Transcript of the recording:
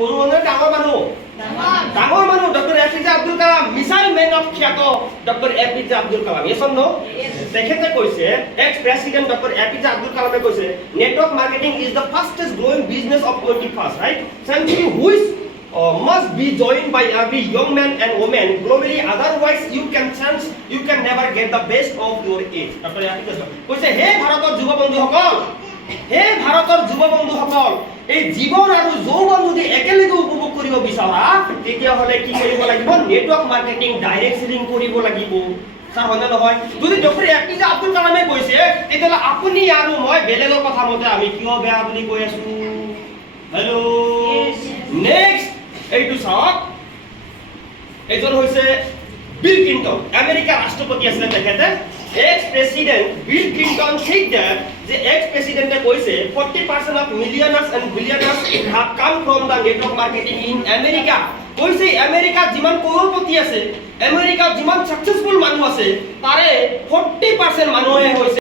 সৰু মানুহ ডাঙৰ মানুহ ডাঙৰ মানুহ doctor APJ Abdul Kalam missile man of খ্যাত doctor APJ Abdul Kalam yes or no তেখেতে কৈছে ex president doctor APJ Abdul কালামে কৈছে network marketing is the fastest growing business of 21st right century which must be joined by every young man and woman globally, otherwise you can never get the best of your age. Doctor APJ কৈছে হে ভাৰতৰ যুৱ বন্ধুসকল হে ভাৰতৰ যুৱ বন্ধুসকল এই জীৱন আৰু যৌৱন যদি একেলগে উপভোগ কৰিব বিচাৰা তেতিয়া হলে কি কৰিব লাগিব নেটওয়াৰ্ক মাৰ্কেটিং ডাইৰেক্ট সেলিং কৰিব লাগিব স্যাৰ হয় না নহয় যদি ডক্টৰ এপিজে আব্দুল কালামে কৈছে তেতিয়াহলে আপুনি আৰু মই বেলেগৰ কথা মতে আমি কিয় বেয়া বুলি কৈ আছো হেল্ল নেক্সট এইটো চাওক এইজন হৈছে বিল ক্লিন্টন আমেৰিকাৰ ৰাষ্ট্ৰপতি আছিল তেখেতে ex president bill clinton said that the ex president কৈছে 40% of millionaires and billionaires have come from the network marketing in america কৈছে আমেৰিকা যিমান কৰপতি আছে আমেৰিকা যিমান সাকসেসফুল মানুহ আছে তাৰে 40% মানুহে হৈছে